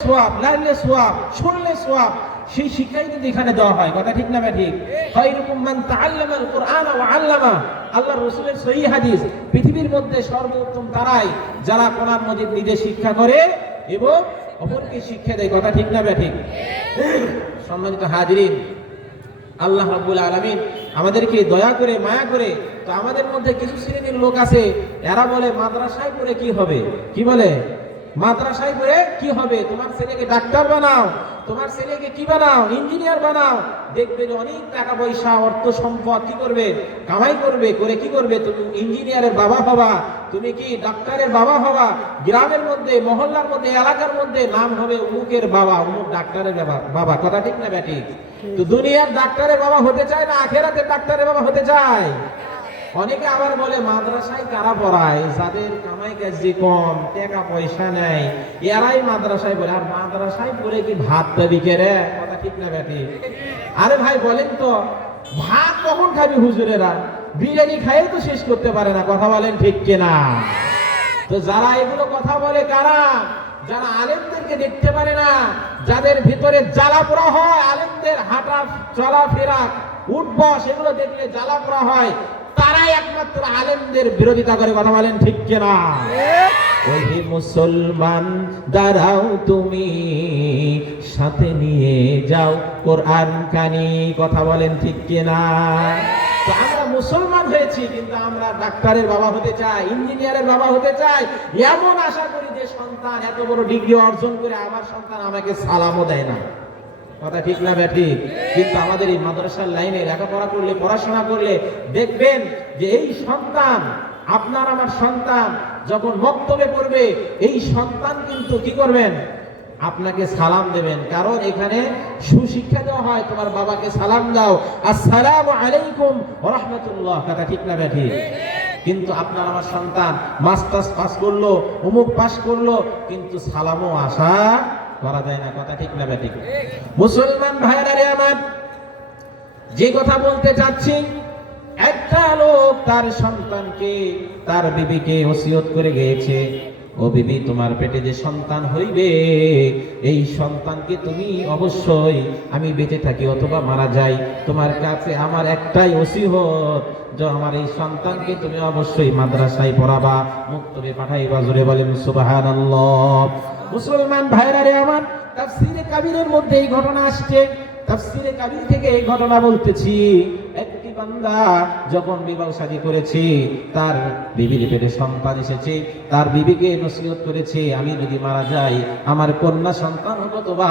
সোয়াব, লাইলে সোয়াব, শুনলে সোয়াব, সেই শিক্ষাই কিন্তু এখানে দেওয়া হয়। কথা ঠিক না ঠিক? খায়রুকুম মান তাআল্লামাল কুরআন ওয়া আল্লামা। আল্লাহর রাসূলের সহিহ হাদিস, পৃথিবীর মধ্যে সর্বোত্তম তারাই যারা কোরআন মাজিদ নিজে শিক্ষা করে এবং অপরকে শিক্ষা দেয়। কথা ঠিক না ঠিক? সম্মানিত হাজিরিন, আল্লাহ রাব্বুল আলামিন আমাদেরকে দয়া করে মায়া করে, তো আমাদের মধ্যে কিছু শ্রেণীর লোক আছে, এরা বলে মাদ্রাসায় পড়ে কি হবে? কি বলে? মাদ্রাসায় পড়ে কি হবে? তোমার ছেলেকে ডাক্তার বানাও, তোমার ছেলেকে কি বানাও? ইঞ্জিনিয়ার বানাও। দেখবে যে অনেক টাকা পয়সা, অর্থ সম্পদ কি করবে? কামাই করবে। করে কি করবে? তুমি ইঞ্জিনিয়ারের বাবা হবা, তুমি কি ডাক্তারের বাবা হবা। গ্রামের মধ্যে, মহল্লার মধ্যে, এলাকার মধ্যে নাম হবে অমুকের বাবা, অমুক ডাক্তারের বাবা। কথা ঠিক না ব্যাটি? তো দুনিয়ার ডাক্তারের বাবা হতে চায় না আখেরাতের ডাক্তারের বাবা হতে চায়? অনেকে আবার বলে মাদ্রাসায় কারা পড়ায়? যাদের কামাই কাজে কম, টাকা পয়সা নেই, এরাই মাদ্রাসায় পড়ে। আর মাদ্রাসায় পড়ে কি ভাত পাবি কে রে? কথা ঠিক না ব্যাটি? আরে ভাই বলেন তো, ভাত কখন খাবি হুজুরেরা? বিরিয়ানি খাইয়ে তো শেষ করতে পারে না। কথা বলেন ঠিক কিনা? তো যারা এগুলো কথা বলে কারা? যারা আলেমদেরকে দেখতে পারে না, যাদের ভিতরে জ্বালা পোড়া হয়, আলেমদের হাঁটা চলাফেরা উঠবস এগুলো দেখলে জ্বালা পোড়া হয়, তারাই একমাত্র আলেমদের বিরোধিতা করে। কথা বলেন ঠিক কিনা? ওই মুসলমান দাঁড়াও, তুমি সাথে নিয়ে যাও কোরআন কানি। কথা বলেন ঠিক কিনা? তো আমরা মুসলমান হয়েছি, কিন্তু আমরা ডাক্তারের বাবা হতে চাই, ইঞ্জিনিয়ারের বাবা হতে চাই। এমন আশা করি যে সন্তান এত বড় ডিগ্রি অর্জন করে আমার সন্তান আমাকে সালামও দেয় না। কথা ঠিক না ব্যাটি? কিন্তু আমাদের এই মাদ্রাসার লাইনে লেখাপড়া করলে, পড়াশোনা করলে দেখবেন যে এই সন্তান, আপনার আমার সন্তান যখন মক্তবে পড়বে, এই সন্তান কিন্তু কি করবেন? আপনাকে সালাম দেবেন। কারণ এখানে সুশিক্ষা দেওয়া হয়, তোমার বাবাকে সালাম দাও, আসসালামু আলাইকুম ওয়া রাহমাতুল্লাহ। কথা ঠিক না ব্যাটি? কিন্তু আপনার আমার সন্তান মাস্টার্স পাস করলো, অমুক পাস করলো, কিন্তু সালামও আশা করা যায় না। কথা ঠিক না ব্যাটি? মুসলমান ভাইরা রে আমার, যে কথা বলতে চাচ্ছি, একটা লোক তার সন্তানকে, তার বিবিকে ওসিয়ত করে গিয়েছে, ও বিবি, তোমার পেটে যে সন্তান হইবে, এই সন্তানকে তুমি অবশ্যই, আমি বেঁচে থাকি অথবা মারা যাই, তোমার কাছে আমার একটাই ওসিয়ত, যে আমার এই সন্তানকে তুমি অবশ্যই মাদ্রাসায় পড়াবা, মুক্তবে পাঠাইবা। জোরে বলেন সুবহানাল্লাহ। মুসলমান ভাইরা রে আমার, তাফসীরে কাবীরের মধ্যে এই ঘটনা আসছে। তাফসীরে কাবীর থেকে এই ঘটনা বলতেছি। একটি বান্দা যখন বিবাহ শাদী করেছে, তার বিবির পেটে সন্তান এসেছে, তার বিবিকে নসিহত করেছে, আমি যদি মারা যাই, আমার কন্যা সন্তান হোক অথবা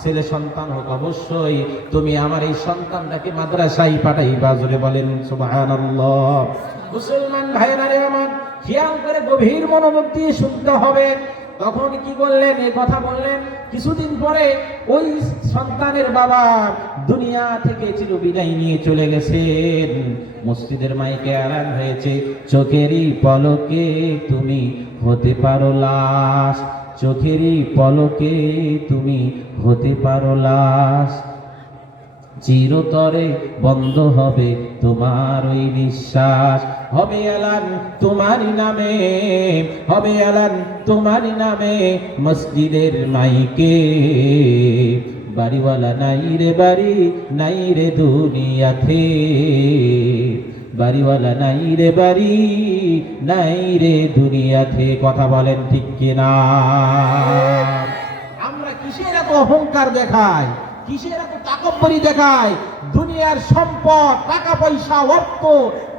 ছেলে সন্তান হোক, অবশ্যই তুমি আমার এই সন্তানটাকে মাদ্রাসায় পাঠাইবা। জোরে বলেন সুবহানাল্লাহ। মুসলমান ভাইরা রে আমার, খেয়াল করে গভীর মনোযোগ দিয়ে শুনতে হবে। তখন কি বললেন? এই কথা বললেন। কিছুদিন পরে ওই সন্তানের বাবা দুনিয়া থেকে চিরবিদায় নিয়ে চলে গেছেন। মসজিদের মাইকে এলান হয়েছে, চোখেরই পলকে তুমি হতে পারো লাশ, চোখেরই পলকে তুমি হতে পারো লাশ, চিরতরে বন্ধ হবে তোমার ওই নিঃশ্বাস, হবে এলান তোমারই নামে, হবে এলান তোমারই নামে মসজিদের মাইকে। বাড়িওয়ালা নাই রে বাড়ি, নাই রে দুনিয়াতে, বাড়িওয়ালা নাই রে বাড়ি, নাই রে দুনিয়াতে। কথা বলেন ঠিক কিনা? আমরা কিসের এত অহংকার দেখাই, কিসের এত তাকব্বরি দেখায়? দুনিয়ার সম্পদ, টাকা পয়সা, অর্থ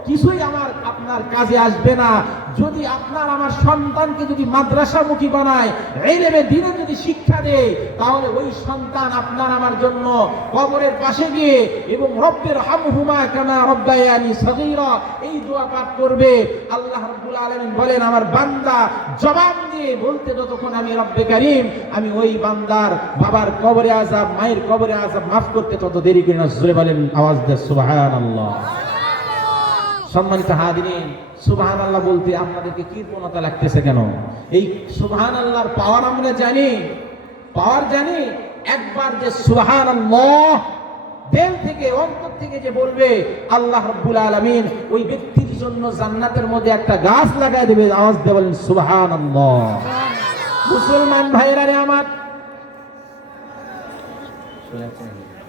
কিছুই আমার আপনার কাজে আসবে না যদি আপনার আমার সন্তানকে যদি মাদ্রাসামুখী বানায়, ইলমে দ্বীনে যদি শিক্ষা দেয়, তাহলে ওই সন্তান আপনার আমার জন্য কবরের পাশে গিয়ে এবং রব্বির হামহুমা কামা রব্বায়ানি সগীরা এই দোয়া পাঠ করবে। আল্লাহ রাব্বুল আলামিন বলেন, আমার বান্দা জবান দিয়ে বলতে যতক্ষণ আমি রব্বে কারীম, আমি ওই বান্দার বাবার কবরে আযাব, মায়ের কবরে আযাব মাফ করতে তত দেরি করি না। জোরে বলেন, আওয়াজ দিয়ে সুবহানাল্লাহ। সম্মানিত হাজিরিন, সুবহানাল্লাহ বলতে আপনাদেরকে কি প্রণতা লাগতেছে কেন? এই সুবহানাল্লাহর পাওয়ার আমরা জানি, পাওয়ার জানি। একবার যে সুবহানাল্লাহ দিল থেকে, অন্তর থেকে যে বলবে, আল্লাহ রাব্বুল আলামিন ওই ব্যক্তির জন্য জান্নাতের মধ্যে একটা গাছ লাগায় দেবে। আওয়াজ দিয়ে বলেন সুবহানাল্লাহ। মুসলমান ভাইরা রে আমার, চলে যাচ্ছে